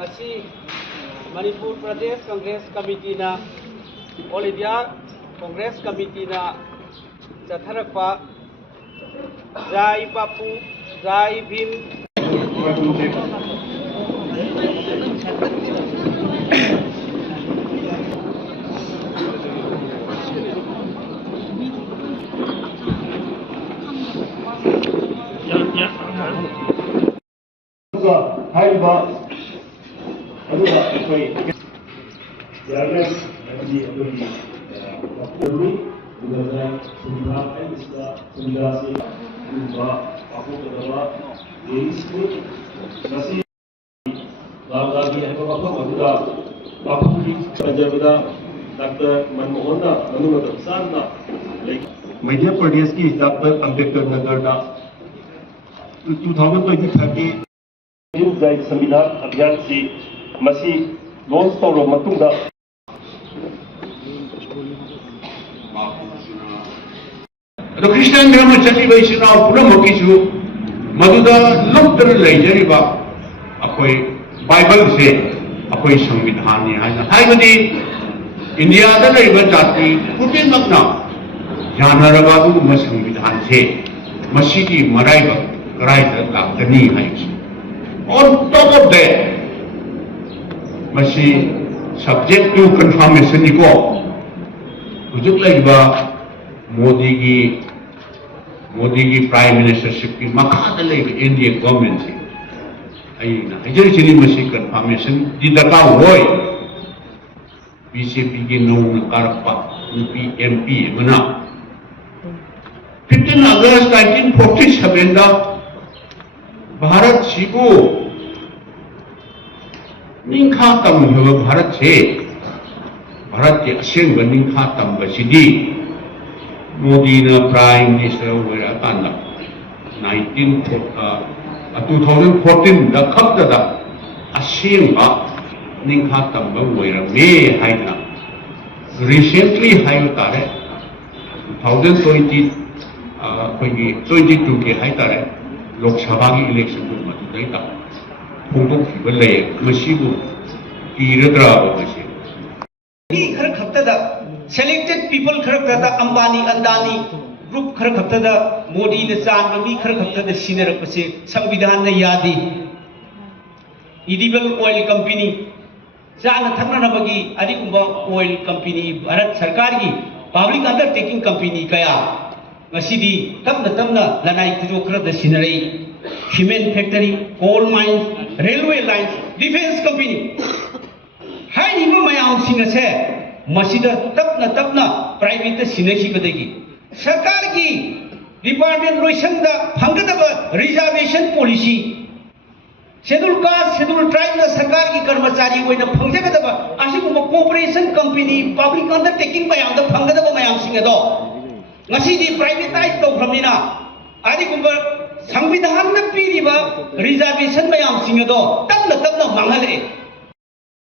ngasi Manipur Pradesh Congress Committee na All India Congress Committee na Chatharakpa Jai Bapu Jai Bhim Madhya Pradesh की doctor Ambedkar Nagar 2025 संविधान अभियान से launch तौर Christian धर्म चलीब पुनमु मधुदा लुप्तन लेजरीब अखोई बाइबल से अखोई संविधान है इंडिया जाति खुदिमकना जानरबा संविधान से मसीगी मराइब कराइद लाकनी है ऑन टॉप ऑफ दैट मसी सब्जेक्ट टू कन्फर्मेशन को हुजुक लेबा मोदी की प्राइम मिनिस्टरशिप की मखाद लेबा एनडीए गवर्नमेंट से अइना हजरी मसी कन्फर्मेशन दी दरकार होय बीजेपी के नौ कारपा यूपी एमपी मना 15 अगस्त 1947 दा भारत सिबु निखा तम भारत से भारत के असेंब निखा तम बसिदी मोदी न प्राइम मिनिस्टर होइरा कांदा 2014 दा खप्तदा असेंबा निखा तम होइरा मे हाइना रिसेंटली हाइव तारे 2022 के हाइ तारे लोकसभा की इलेक्शन को मधुदैता फोंदोखिब लय मसिबु कीरद्राबो मसि खर खप्तदा सेलेक्टेड पीपल खर खप्तदा अंबानी अदानी ग्रुप खर खप्तदा मोदी ने चांग मी खर खप्तदा सिनरपसे संविधान ने यादी इडिबल ऑयल कंपनी चांग थकनबगी अदिगुंबा ऑयल कंपनी भारत सरकार की पब्लिक अंडरटेकिंग कंपनी कया मसीदी तमना लनाई खुजो खरद सिनरई cement factory coal mines railway lines defence company हाई मयाम सिंह से मसीदा तपना प्राइवेट सिनखिबदगी सरकार की डिपार्टमेंट लोइसन फंगदब reservation policy schedule caste schedule tribe सरकार की कर्मचारी फंगजगदब कॉर्पोरेशन कंपनी पब्लिक अंडरटेकिंग मयाम फंगदब मयाम सिंह प्राइवेटाइज तौरमीना संविधान पीब रिजर्वेशन मयाम तपना मांगले